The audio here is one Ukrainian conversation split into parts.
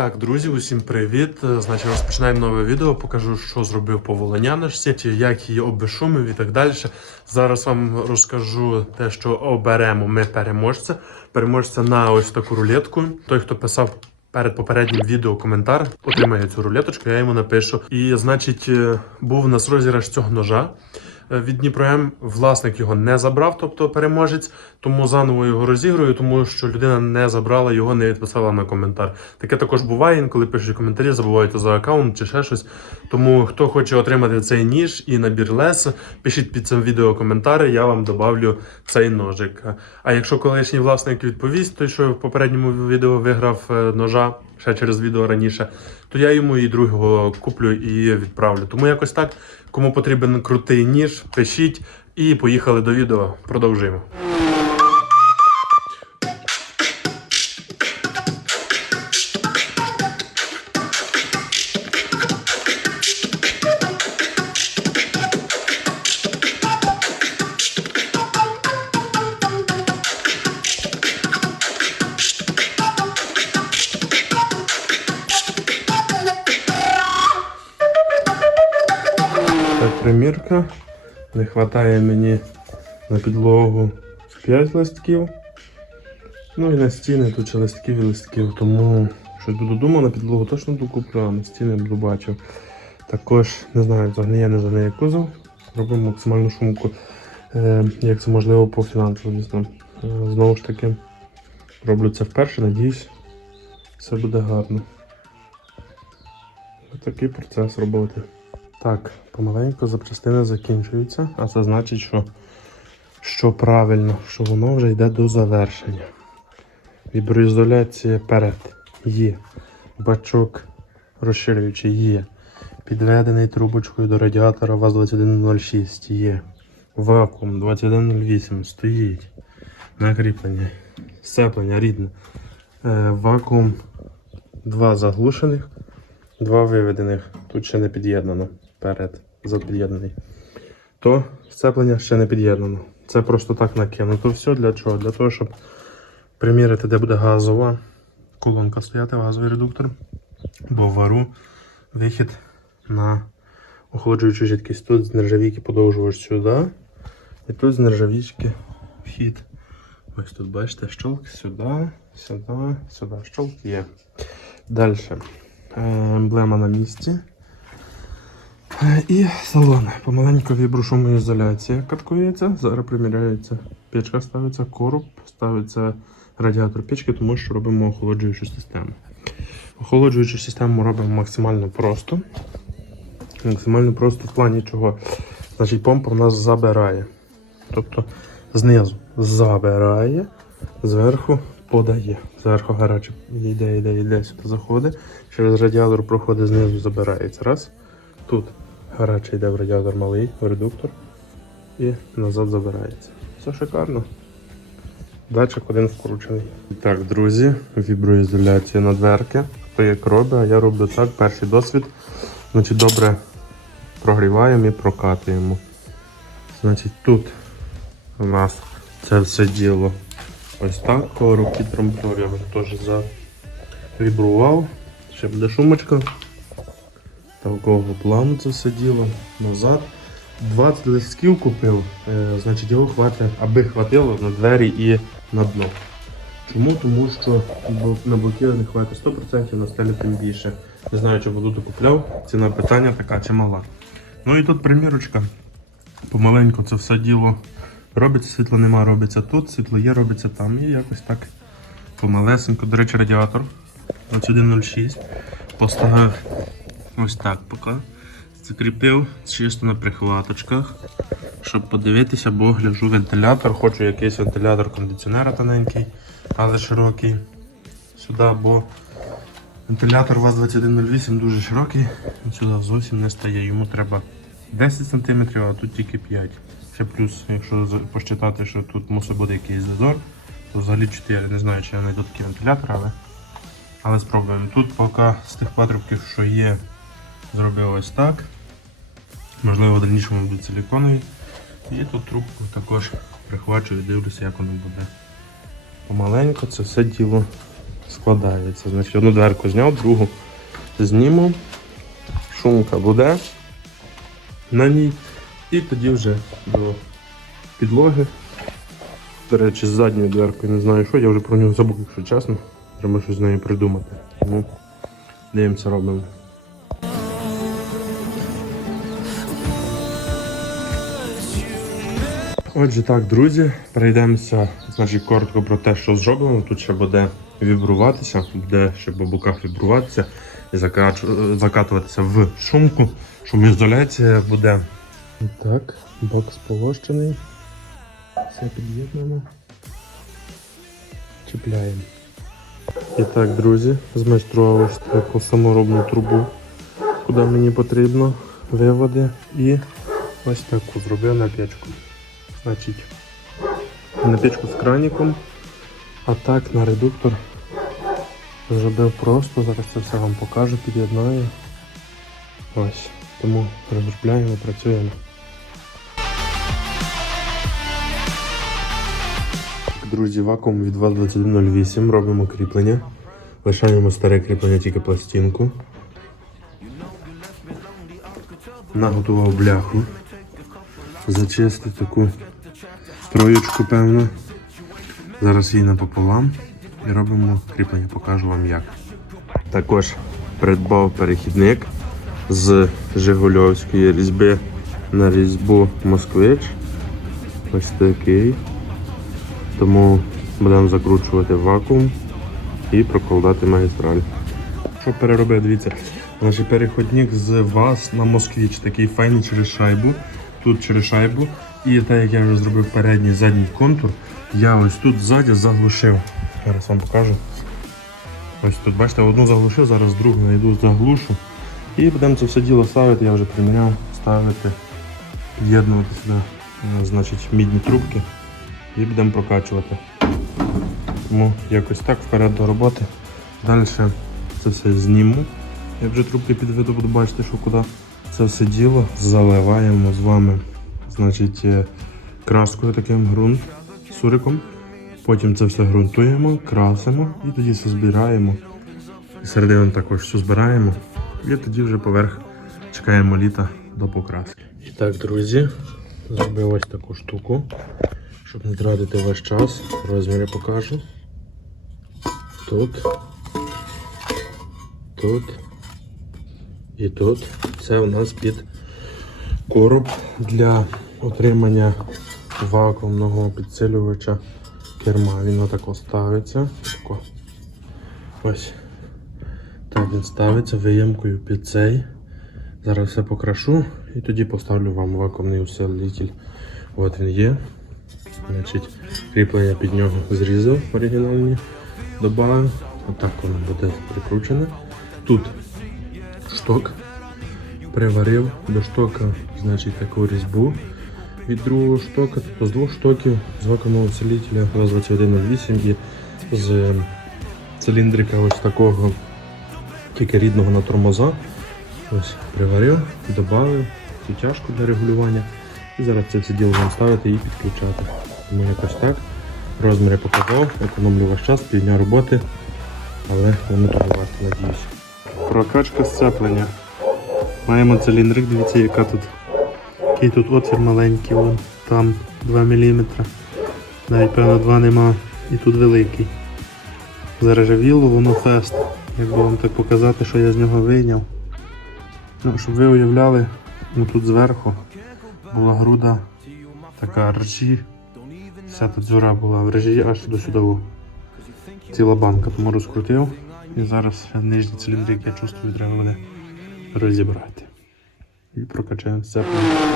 Так, друзі, усім привіт. Е, Значить, розпочинаємо нове відео. Покажу, що зробив по волоняночці, чи як її обешумив і так далі. Зараз вам розкажу те, що оберемо ми переможця. Переможця на ось таку рулетку. Той, хто писав. Перед попереднім відео коментар отримає цю рулеточку, я йому напишу. І значить, е, був у нас розіграш цього ножа від Дніпром. Власник його не забрав, тобто переможець, тому заново його розіграю, тому що людина не забрала його, не відписала на коментар. Таке також буває, інколи пишуть коментарі, забуваєте за аккаунт чи ще щось. Тому хто хоче отримати цей ніж і набір лес, пишіть під цим відео коментарі, я вам добавлю цей ножик. А якщо колишній власник відповість, той, що в попередньому відео виграв е, ножа ще через відео раніше, то я йому і другого куплю і відправлю. Тому якось так, кому потрібен крутий ніж, пишіть і поїхали до відео. Продовжуємо. Примірка. Не вистачає мені на підлогу 5 листків. Ну і на стіни тут ще листків і листків, тому щось буду думав, на підлогу точно докуплю, а на стіни буду бачив. Також не знаю, загниє, не загниє кузов. Робимо максимальну шумку, е, як це можливо по фінансово, звісно. Е, знову ж таки, роблю це вперше, надіюсь, все буде гарно. Такий процес роботи. Так, помаленьку запчастини закінчуються, а це значить, що, що правильно, що воно вже йде до завершення. Віброізоляція перед є. Бачок розширюючий є. Підведений трубочкою до радіатора ВАЗ-2106 є. Вакуум 2108 стоїть. Накріплення. Сцеплення рідне. Е, вакуум. Два заглушених, два виведених. Тут ще не під'єднано перед під'єднаний. То сцеплення ще не під'єднано. Це просто так накинуто. Все для чого? Для того, щоб приміряти, де буде газова колонка стояти, газовий редуктор. Бо вару вихід на охолоджуючу жидкість. Тут з нержавійки подовжувач сюди. І тут з нержавічки вхід. Ось тут бачите, щолк сюди, сюди, сюди. Щолк є. Далі. Емблема на місці. І салон. Помаленьку віброшумоізоляція каткується. Зараз приміряється. Печка ставиться, короб, ставиться радіатор печки, тому що робимо охолоджуючу систему. Охолоджуючу систему робимо максимально просто. Максимально просто в плані чого. Значить, помпа в нас забирає. Тобто знизу забирає, зверху подає. Зверху гаряче йде, йде, йде, сюди заходить. Через радіатор проходить знизу, забирається. Раз. Тут гарячий йде в радіатор малий, в редуктор. І назад забирається. Все шикарно. Датчик один вкручений. Так, друзі, віброізоляція на дверки. Хто як робить, а я роблю так. Перший досвід. Значить, добре прогріваємо і прокатуємо. Значить, тут у нас це все діло ось так. Я вже теж завібрував. Ще буде шумочка. Такого плану це все діло. Назад. 20 листків купив, е, значить його хватить, аби хватило на двері і на дно. Чому? Тому що на блокіри не хватить 100%, на стелі тим більше. Не знаю, чи буду купляв. Ціна питання така чи мала. Ну і тут примірочка. Помаленьку це все діло робиться, світла нема, робиться тут, світло є, робиться там. І якось так помалесенько. До речі, радіатор 2106 поставив ось так поки. Закріпив чисто на прихваточках, щоб подивитися, бо гляжу вентилятор. Хочу якийсь вентилятор кондиціонера тоненький, але широкий сюди, бо вентилятор ВАЗ-2108 дуже широкий, сюди зовсім не стає. Йому треба 10 см, а тут тільки 5 Ще плюс, якщо посчитати, що тут мусить бути якийсь зазор, то взагалі 4. Не знаю, чи я знайду такий вентилятор, але, але спробуємо. Тут поки з тих патрубків, що є, зробив ось так. Можливо, в дальнішому будуть силіконові. І тут трубку також прихвачую, дивлюся, як воно буде. Помаленько це все діло складається. Значить, одну дверку зняв, другу зніму. Шумка буде на ній. І тоді вже до підлоги. До речі, з задньою дверкою не знаю що, я вже про нього забув, якщо чесно. Треба щось з нею придумати. Тому дивимося, робимо. Отже, так, друзі, перейдемося значить, коротко про те, що зроблено. Тут ще буде вібруватися, буде ще по боках вібруватися і закатуватися в шумку. Шумоізоляція буде. Так, бокс полощений. Все під'єднано. Чіпляємо. І так, друзі, змайстрував таку саморобну трубу, куди мені потрібно, виводи і ось таку зробив на печку. Значить, на печку з краніком, а так на редуктор зробив просто, зараз це все вам покажу, під'єднаю. Ось, тому розробляємо, працюємо. Друзі, вакуум від 22108 робимо кріплення. Лишаємо старе кріплення тільки пластинку. Наготував бляху. Зачистив таку троєчку, певно. Зараз її напополам і робимо кріплення, покажу вам як. Також придбав перехідник з Жигульовської різьби на різьбу Москвич. Ось такий. Тому будемо закручувати вакуум і прокладати магістраль. Що переробив, дивіться, наш переходник з ВАЗ на Москвіч, такий файний через шайбу. Тут через шайбу. І так як я вже зробив передній задній контур, я ось тут ззаді заглушив. Зараз вам покажу. Ось тут, бачите, одну заглушив, зараз другу знайду, заглушу. І будемо це все діло ставити, я вже приміряв, ставити, під'єднувати сюди, е, значить, мідні трубки і будемо прокачувати. Тому якось так вперед до роботи. Далі це все зніму. Я вже трубки підведу, буду бачити, що куди це все діло заливаємо з вами. Значить, е, краскою таким ґрунт суриком. Потім це все ґрунтуємо, красимо і тоді все збираємо. І середину також все збираємо. І тоді вже поверх чекаємо літа до покраски. І так, друзі, зробив ось таку штуку. Щоб не тратити ваш час, розміри покажу. Тут, тут і тут. Це у нас під короб для отримання вакуумного підсилювача керма. Він отако ставиться. Тако. Ось. Так він ставиться виємкою під цей. Зараз все покрашу і тоді поставлю вам вакуумний усилитель. От він є. Значить, кріплення під нього зрізав оригінальні, додав. Отак воно буде прикручене. Тут шток. Приварив до штока значить, таку різьбу від другого штока, тобто з двох штоків з вакуумного усилителя 2108 і з циліндрика ось такого, тільки рідного на тормоза. Ось приварив, додав цю тяжку для регулювання. І зараз це все діло вам ставити і підключати. Тому якось так. Розміри показав, економлю ваш час, півдня роботи, але воно того варто, надіюсь. Прокачка сцеплення. Маємо циліндрик, дивіться, яка тут. Який тут отвір маленький, вон, там 2 мм. Навіть певно 2 нема. І тут великий. Заржавіло, воно фест. Якби вам так показати, що я з нього вийняв. Ну, щоб ви уявляли, ну тут зверху була груда така ржі. Вся тут дзюра була в режі аж до сюди. Ціла банка, тому розкрутив. І зараз ще нижній циліндр, як я чувствую, треба буде розібрати. І прокачаємо все.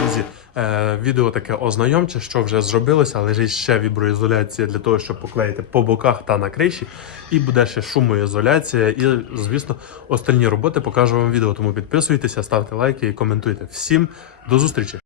Друзі, е, відео таке ознайомче, що вже зробилося, лежить ще віброізоляція для того, щоб поклеїти по боках та на криші. І буде ще шумоізоляція. І, звісно, остальні роботи покажу вам відео. Тому підписуйтеся, ставте лайки і коментуйте. Всім до зустрічі!